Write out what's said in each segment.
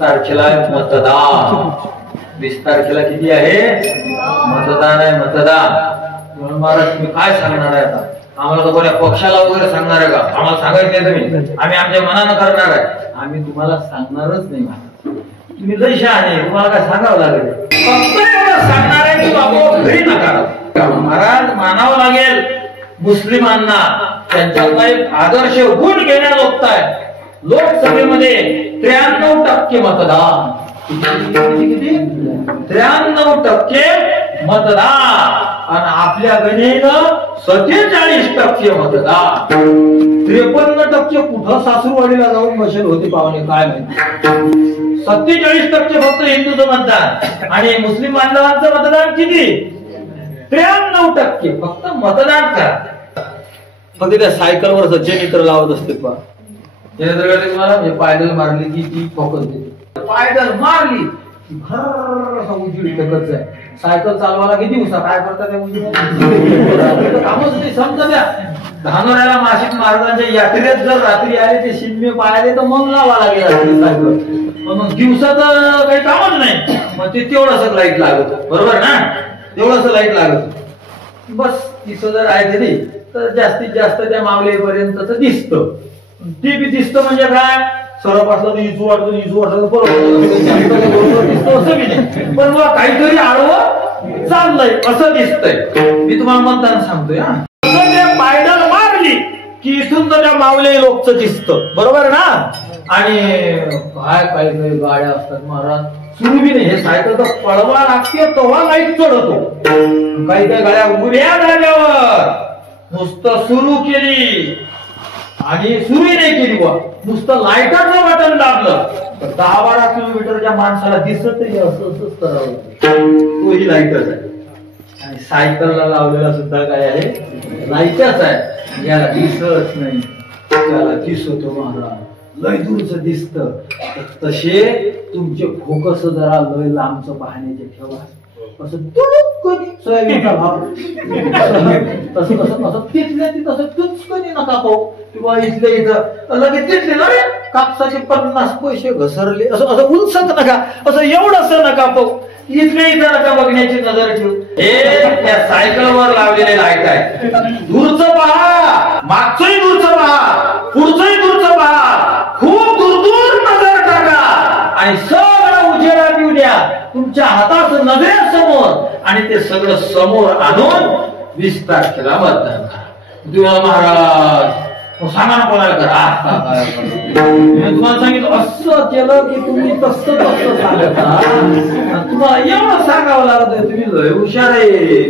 तारखेला मतदान. 20 तारखेला किती आहे? मतदान आहे, मतदान. म्हणून महाराज तुम्ही काय सांगणार आहे आता? आम्हाला तर कोणत्या पक्षाला वगैरे सांगणार आहे का? आम्हाला सांगायचं नाही तुम्ही, आम्ही आमच्या मनानं करणार आहे. आम्ही तुम्हाला सांगणारच नाही. तुम्ही लय शहाणे, तुम्हाला काय सांगावं लागेल? फक्त एवढं सांगणार आहे की बाबा घरी नका. महाराज मानावं लागेल मुस्लिमांना, त्यांच्यात काही आदर्श गुण घेण्याजोगत आहे. लोकसभेमध्ये 93% मतदान. किती? 93% मतदान. आणि आपल्या गणेनं 47% मतदान. 53% कुठं सासूरवाडीला जाऊन बसेल होते पाहुणे काय माहिती. 47% फक्त हिंदूचं मतदान. आणि मुस्लिम बांधवांचं मतदान किती? 93%. फक्त मतदान करा. फक्त त्या सायकलवर जनरेटर लावत असते पहा. जनरेटर तुम्हाला म्हणजे पायदल मारली की ती फोकस देते. पायदल मारली की भर उजेड टेकत आहे. सायकल चालवायला किती उसा काय करतात त्या उजेड कामच नाही. समजा द्या धानोऱ्याला मासिक मार्गाच्या यात्रेत जर रात्री आले ते शिल्मे पाहिले तर मग लावा लागेल सायकल. मग दिवसात काही कामच नाही. मग ते तेवढंच लाईट लागत. बरोबर ना? तेवढंच लाईट लागत. बस तिथं जर आहे तरी तर जास्तीत जास्त त्या मावलेपर्यंत दिसतं. ते बी दिसतं म्हणजे काय? सरप असलं तर इजू वाटतं, इजू वाटलं तर असं बी नाही. पण मग काहीतरी आडवं चाललंय असं दिसतंय. मी तुम्हाला मतदान सांगतोय. पायडल मारली की इथून तर त्या मावले लोकचं दिसतं. बरोबर ना? आणि काय काही गाड्या असतात महाराज सुरू बी नाही. हे सायकल तर पळवा लागते तेव्हा लाईट चढवतो. काही काही गाड्या उभ्या जाग्यावर नुसतं सुरू केली आणि सुरूही नाही केली बा, नुसतं लाईटाचं बटन दाबलं तर 10-12 किलोमीटरच्या माणसाला दिसतही असं असंच करावं. तोही लाईटच आहे. आणि सायकलला लावलेला सुद्धा काय आहे? लाईटच आहे. याला दिसत नाही, त्याला दिसतो महाराज. लय दूरच दिसत. तसे तुमचे फोकस जरा लय लांबचं पाहण्याचे ठेवा. असं सोयाबीनचा भाव तसं तसं तसं तिथल्या तसं तुचकनी नका पाहू किंवा इथल्या इथं लगेच तिथले ना कापसाचे 50 पैसे घसरले असं असं उंचक नका. असं एवढंच नका पाहू. इथल्या इथं नका बघण्याची नजर ठेवू. हे त्या सायकलवर लावलेले लाईट आहे. दूरचं पहा, मागचंही दूरचं पहा, पुढचंही दूरचं पहा. खूप दूर दूर नजर टाका आणि सगळं उजेडात येऊ द्या तुमच्या हातात नजरेसमोर. आणि ते सगळं समोर आणून 20 तारखेला मतदान करा. महाराज सांगा ना कोणाला करा. तुम्हाला सांगितलं असं केलं की तुम्ही तसं तसं सांगता. तुम्हाला एवढं सांगावं लागत. तुम्ही लय हुशार आहे.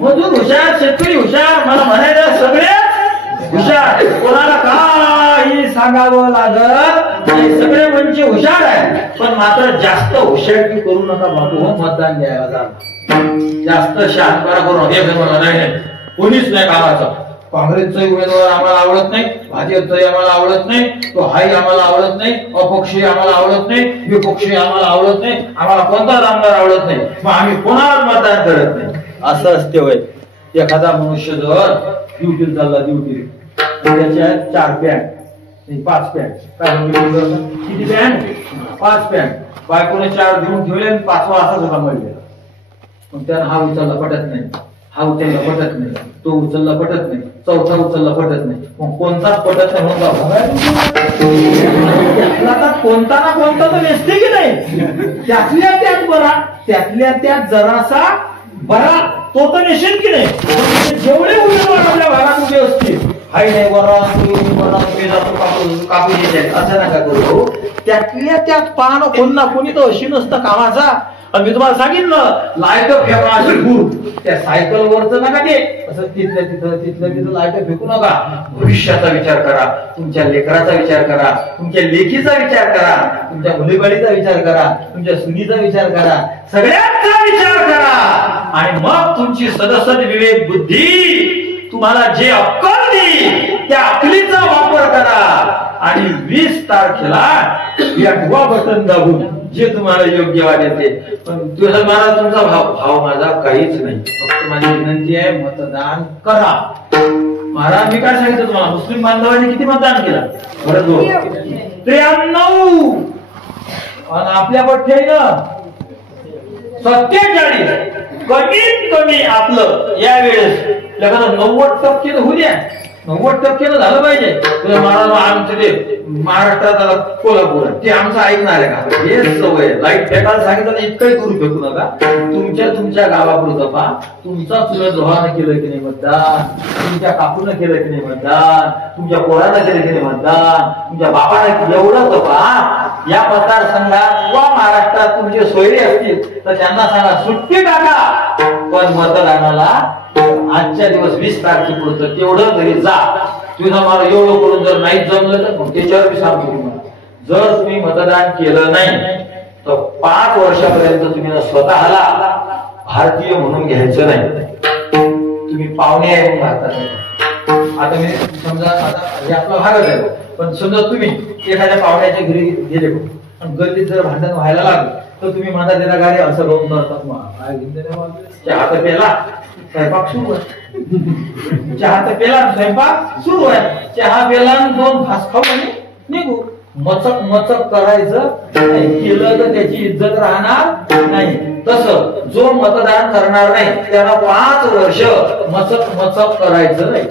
मजूर हुशार, शेतकरी हुशार, मला म्हणायचं सगळेच हुशार. कोणाला काही सांगावं लागत नाही. सगळे म्हणजे हुशार आहे. पण मात्र जास्त हुशारी करू नका बाबू. मतदान द्यायला जा. जास्त शहाणपणा करू नका. नाही कोणीच नाही कामाचं. काँग्रेसचा उमेदवार आम्हाला आवडत नाही, भाजपचाही आम्हाला आवडत नाही, तो हाही आम्हाला आवडत नाही, अपक्षही आम्हाला आवडत नाही, विपक्षही आम्हाला आवडत नाही, आम्हाला कोणताच आमदार आवडत नाही, मग आम्ही कोणावर मतदान करत नाही असं असते. होय एखादा मनुष्य जर ड्युटीला चालला, ड्युटी त्याच्या 4 पॅन्ट 5 पॅन्ट काय किती पॅन्ट? 5 पॅन्ट. बायकोने 4 घेऊन ठेवले आणि 5वा असाच होता मळलेला. मग त्यानं हा उचलला पटत नाही, हा उचलला पटत नाही, तो उचलला पटत नाही, चौथा उचलला पटत नाही. मग कोणताच पटत नाही म्हणून कोणता ना कोणता तर नेसते की नाही. त्यातल्या त्यात बरा, त्यातल्या त्यात जरासा बरा तो तर नेसेल की नाही. जेवढे उमेदवार आपल्या भागात उभे असतील हाय नाही कापू देते असं नका करू. त्यातल्या त्यात पाहणं कोण ना कोणी तर अशी नसतं कामाचा. आणि मी तुम्हाला सांगितलं लाईट फेका अशी दूर त्या सायकलवरच नका ते असं तिथल्या तिथं लाईट फेकू नका. भविष्याचा विचार करा, तुमच्या लेकराचा विचार करा, तुमच्या लेखीचा विचार करा, तुमच्या मुलीबाळीचा विचार करा, तुमच्या सुनीचा विचार करा, सगळ्यांचा विचार करा. आणि मग तुमची सदस्य विवेक बुद्धी तुम्हाला जे अक्कल देईल त्या अक्कलीचा वापर करा. आणि 20 तारखेला या बटन दाबून जे तुम्हाला योग्य वाटेल ते. पण तुझा मला तुमचा भाव माझा काहीच नाही. फक्त माझी विनंती आहे मतदान करा. महाराज मी काय सांगितलं तुम्हाला? मुस्लिम बांधवांनी किती मतदान केलं? बरं 93 आणि आपल्या पठ्ठ्यानं 47 कमीत कमी आपलं या वेळेस लग्न 90% होऊ द्या. 90% झालं पाहिजे. आमचं ते महाराष्ट्रात आला कोल्हापूर ते आमचं ऐकणार आहे का? हे सवय लाईट फेकायला सांगितलं इतकंही दूर फेकू नका. तुमच्या गावापुरतं पा तुमचा चुलत भावानं केलं की नाही मतदान, तुमच्या काकूनं केलं की नाही मतदान, तुमच्या पोरानं केलं की नाही मतदान, तुमच्या बाबानं एवढं पा या मतदारसंघात वा महाराष्ट्रात तुमचे सोयरे असतील तर त्यांना सांगा सुट्टी टाका, पण मतदानाला आजच्या दिवस 20 तारखेपुरतं तेवढं घरी जा. तुझं मला एवढं करून जर नाही जमलं तर मग त्याच्यावर मी सांगतो तुम्हाला, जर तुम्ही मतदान केलं नाही तर 5 वर्षापर्यंत तुम्ही स्वतःला भारतीय म्हणून घ्यायचं नाही. तुम्ही पाहुणे आहे म्हणून भारतात. आता मी समजा आता हे आपला भागच आहे, पण समजा तुम्ही एखाद्या पाहुण्याच्या घरी गेले आणि गल्लीत जर भांडण व्हायला लागलं तर तुम्ही म्हणा त्याला गाडी असं रोवून करतात. चहा तर पेला स्वयंपाक सुरू आहे. चहा तर पेला स्वयंपाक सुरू आहे. चहा पेला 2 घास खाऊ आणि निघू. मचक मचक करायचं केलं तर त्याची इज्जत राहणार नाही. तसं जो मतदान करणार नाही त्याला 5 वर्ष मचक मचक करायचं नाही.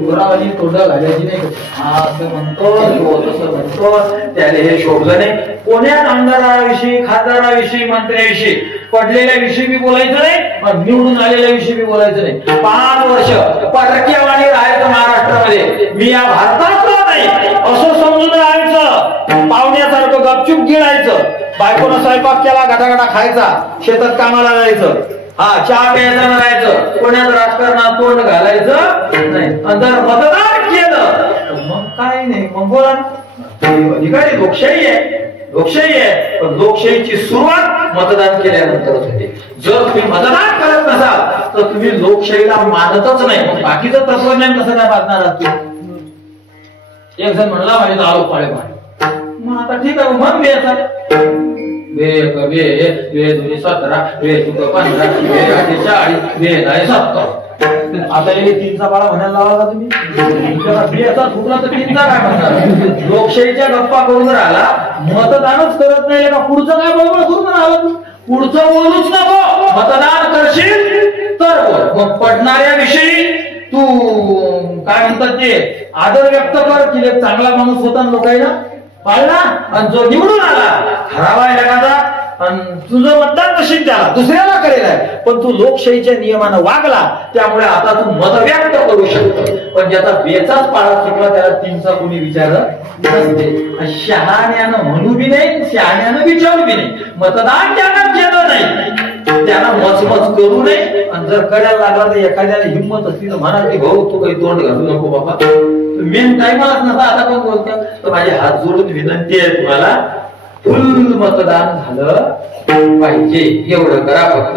गुरावानी तोंड घालायची नाही. असं म्हणतो तसं म्हणतो त्याला हे शोभलं नाही. कोण्यात आमदाराविषयी खासदाराविषयी मंत्र्याविषयी पडलेल्या विषयी बी बोलायचं नाही, निवडून आलेल्या विषयी बी बोलायचं नाही. 5 वर्ष परक्यावाणी राहायचं महाराष्ट्रामध्ये. मी या भारतातला नाही असं समजून राहायचं. पाहुण्यासारखं गपचूप गिळायचं. बायकोनं स्वयंपाक केला गटागटा खायचा, शेतात कामाला जायचं, चहा प्यायचं राहायचं, कोण्यात राजकारणात तोंड घालायचं नाही. आणि जर मतदान केलं मग काय नाही, मग बोला अधिकारी लोकशाही आहे. लोकशाही आहे, पण लोकशाहीची सुरुवात मतदान केल्यानंतरच होते. जर तुम्ही मतदान करत नसाल तर तुम्ही लोकशाहीला मानतच नाही. मग बाकीचं तत्वज्ञान कसं काय बांधणार आहात? एक जण म्हणला माझे आलो पाळे पाळे. मग आता ठीक आहे मग द्यायचा वे 17 वे 15 वे 48 वे 70. आता हे 3चा पाळा म्हणायला लावा का तुम्ही? बियाचा फुटला तर 3चा काय म्हणणार? लोकशाहीच्या गप्पा करून राहिला, मतदानच करत नाही का? पुढचं काय बरोबर करून राहिला तू? पुढचं बोलूच नको. मतदान करशील तर बोल. मग पडणाऱ्या विषयी तू काय म्हणतात ते आदर व्यक्त कर की चांगला माणूस होता लोकांना पाळला. आणि जो निवडून आला खराब आहे एखादा आणि तुझं मतदान नशीब त्याला दुसऱ्याला करेल आहे, पण तू लोकशाहीच्या नियमानं वागला त्यामुळे आता तू मत व्यक्त करू शकतो. पण ज्याचा बेचाच पाळा चुकला त्याला 3चा कोणी विचारत नसते. शहाण्यानं म्हणू बी नाही, शहाण्यानं विचारू बी नाही. मतदान त्यानं केलं नाही त्याला मचमच करू नये. आणि जर कड्याला लागला तर एखाद्याला हिंमत असली तर म्हणा की भाऊ तू काही तोंड घालू नको बाबा, मेन टाइमच नसा आता कोण बोलतो. तर माझे हात जोडून विनंती आहे तुम्हाला, फुल मतदान झालं पाहिजे एवढं करा फक्त.